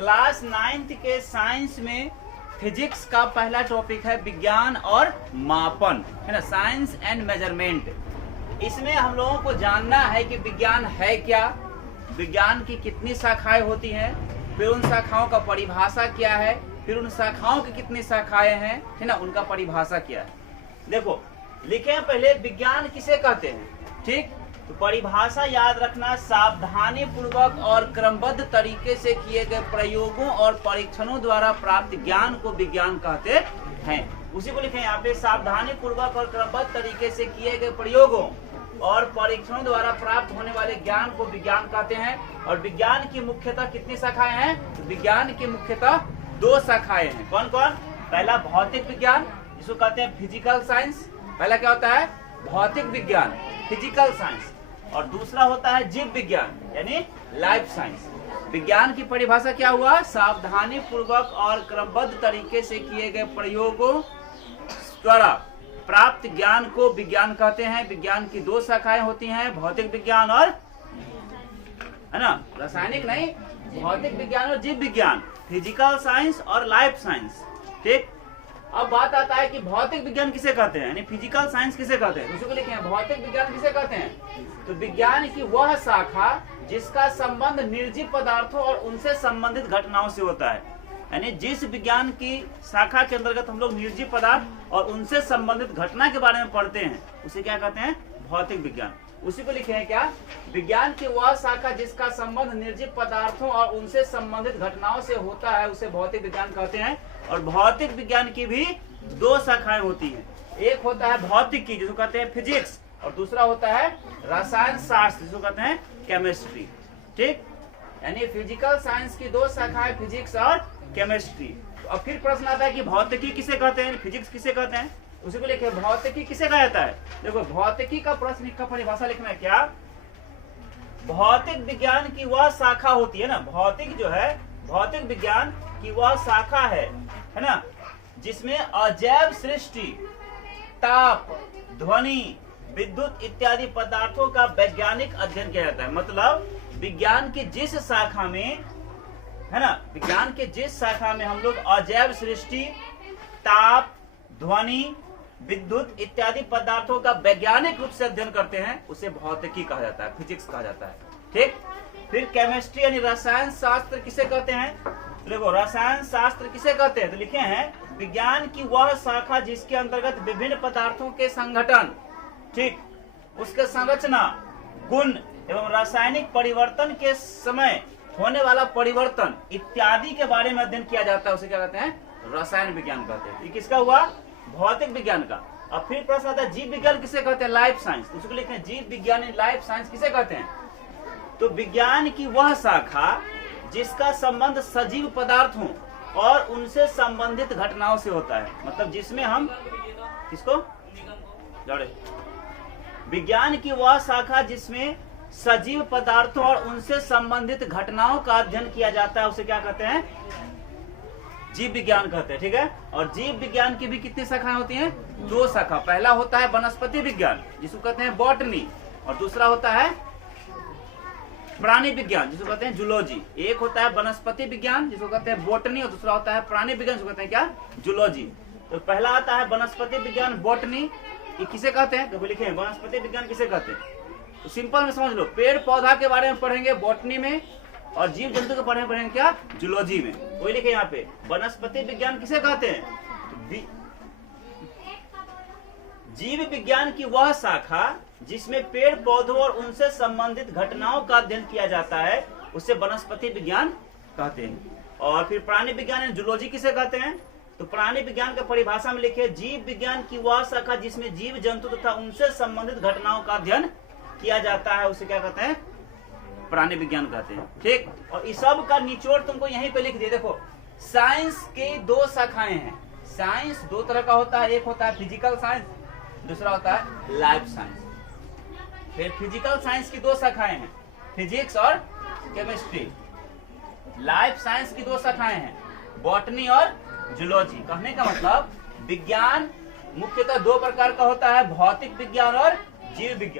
Class 9th के science में physics का पहला टॉपिक है विज्ञान और मापन, है ना, साइंस एंड मेजरमेंट। इसमें हम लोगों को जानना है कि विज्ञान है क्या, विज्ञान की कितनी शाखाएं होती हैं, फिर उन शाखाओं का परिभाषा क्या है, फिर उन शाखाओं की कितनी शाखाएं हैं, है ना, उनका परिभाषा क्या है। देखो लिखे हैं पहले विज्ञान किसे कहते हैं, ठीक। तो परिभाषा याद रखना, सावधानी पूर्वक और क्रमबद्ध तरीके से किए गए प्रयोगों और परीक्षणों द्वारा प्राप्त ज्ञान को विज्ञान कहते हैं। उसी को लिखे यहाँ पे, सावधानी पूर्वक और क्रमबद्ध तरीके से किए गए प्रयोगों और परीक्षणों द्वारा प्राप्त होने वाले ज्ञान को विज्ञान कहते हैं। और विज्ञान की मुख्यतः कितनी शाखाएं हैं, तो विज्ञान की मुख्यतः 2 शाखाएं हैं। कौन कौन? पहला भौतिक विज्ञान जिसको कहते हैं फिजिकल साइंस, पहला क्या होता है भौतिक विज्ञान फिजिकल साइंस, और दूसरा होता है जीव विज्ञान यानी लाइफ साइंस। विज्ञान की परिभाषा क्या हुआ, सावधानी पूर्वक और क्रमबद्ध तरीके से किए गए प्रयोगों द्वारा प्राप्त ज्ञान को विज्ञान कहते हैं। विज्ञान की 2 शाखाएं होती हैं, भौतिक विज्ञान और, है ना, रासायनिक नहीं, भौतिक विज्ञान और जीव विज्ञान, फिजिकल साइंस और लाइफ साइंस, ठीक। अब बात आता है कि भौतिक विज्ञान किसे कहते हैं, यानी फिजिकल साइंस किसे कहते हैं। उसी को लिखे हैं भौतिक विज्ञान किसे कहते हैं, तो विज्ञान की वह शाखा जिसका संबंध निर्जीव पदार्थों और उनसे संबंधित घटनाओं से होता है। यानी जिस विज्ञान की शाखा के अंतर्गत हम लोग निर्जीव पदार्थ और उनसे संबंधित घटना के बारे में पढ़ते हैं उसे क्या कहते हैं, भौतिक विज्ञान। उसी को लिखे हैं क्या, विज्ञान की वह शाखा जिसका संबंध निर्जीव पदार्थों और उनसे संबंधित घटनाओं से होता है उसे भौतिक विज्ञान कहते हैं। और भौतिक विज्ञान की भी 2 शाखाएं होती हैं, एक होता है भौतिक की जिसको कहते हैं फिजिक्स, और दूसरा होता है रसायन शास्त्र जिसको कहते हैं केमिस्ट्री, ठीक। यानी फिजिकल साइंस की 2 शाखाएं फिजिक्स और केमिस्ट्री। तो अब फिर प्रश्न आता है कि भौतिकी किसे कहते हैं, फिजिक्स किसे कहते हैं। उसी को लिखे भौतिकी किसे कहा जाता है। देखो भौतिकी का प्रश्न का परिभाषा लिखना है क्या, भौतिक विज्ञान की वह शाखा होती है ना, भौतिक जो है भौतिक विज्ञान की वह शाखा है ना, जिसमें अजैव सृष्टि, ताप, ध्वनि, विद्युत इत्यादि पदार्थों का वैज्ञानिक अध्ययन किया जाता है। मतलब विज्ञान की जिस शाखा में, है ना, विज्ञान के जिस शाखा में हम लोग अजैव सृष्टि, ताप, ध्वनि, विद्युत इत्यादि पदार्थों का वैज्ञानिक रूप से अध्ययन करते हैं उसे भौतिकी कहा जाता है, फिजिक्स कहा जाता है, ठीक। फिर केमिस्ट्री यानी रसायन शास्त्र किसे कहते हैं, देखो रसायन शास्त्र किसे कहते हैं, तो लिखे हैं विज्ञान की वह शाखा जिसके अंतर्गत विभिन्न पदार्थों के संगठन, ठीक, उसके संरचना, गुण एवं रासायनिक परिवर्तन के समय होने वाला परिवर्तन इत्यादि के बारे में अध्ययन किया जाता है उसे क्या कहते हैं, रसायन विज्ञान कहते हैं। ये किसका हुआ, भौतिक विज्ञान का। अब फिर प्रश्न आता है जीव विज्ञान किसे कहते हैं, लाइफ साइंस। उसको लिखते हैं जीव विज्ञान लाइफ साइंस किसे कहते हैं, तो विज्ञान की वह शाखा जिसका संबंध सजीव पदार्थों और उनसे संबंधित घटनाओं से होता है। मतलब जिसमें हम किसको जोड़े, विज्ञान की वह शाखा जिसमें सजीव पदार्थों और उनसे संबंधित घटनाओं का अध्ययन किया जाता है उसे क्या कहते हैं, जीव विज्ञान कहते हैं, ठीक है। और जीव विज्ञान की भी कितनी शाखाएं होती हैं, 2 शाखा। पहला होता है वनस्पति विज्ञान जिसको कहते हैं बॉटनी, और दूसरा होता है प्राणी विज्ञान जिसको कहते हैं जूलॉजी। एक होता है वनस्पति विज्ञान जिसको कहते हैं बॉटनी, और दूसरा होता है प्राणी विज्ञान जिसको कहते हैं क्या, जूलॉजी। तो पहला आता है वनस्पति विज्ञान बॉटनी, ये किसे कहते हैं, तो लिखे वनस्पति विज्ञान किसे कहते हैं, तो सिंपल में समझ लो, पेड़ पौधा के बारे में पढ़ेंगे बॉटनी में और जीव जंतु के बारे में पढ़ेंगे क्या, जूलॉजी में। वही लिखे यहाँ पे वनस्पति विज्ञान किसे कहते हैं, जीव विज्ञान की वह शाखा जिसमें पेड़ पौधों और उनसे संबंधित घटनाओं का अध्ययन किया जाता है उसे वनस्पति विज्ञान कहते हैं। और फिर प्राणी विज्ञान जूलॉजी किसे कहते हैं, तो प्राणी विज्ञान का परिभाषा में लिखे जीव विज्ञान की वह शाखा जिसमें जीव जंतु तथा उनसे संबंधित घटनाओं का अध्ययन किया जाता है उसे क्या कहते हैं, प्राणी विज्ञान कहते हैं, ठीक। और इस सब का निचोड़ तुमको यहीं पे लिख दिया। देखो साइंस के 2 शाखाएं हैं, साइंस 2 तरह का होता है, एक होता है फिजिकल साइंस, दूसरा होता है लाइफ साइंस। फिर फिजिकल साइंस की 2 शाखाएं हैं, फिजिक्स और केमिस्ट्री। लाइफ साइंस की 2 शाखाएं हैं, बॉटनी और जूलॉजी। कहने का मतलब विज्ञान मुख्यतः 2 प्रकार का होता है, भौतिक विज्ञान और जीव विज्ञान।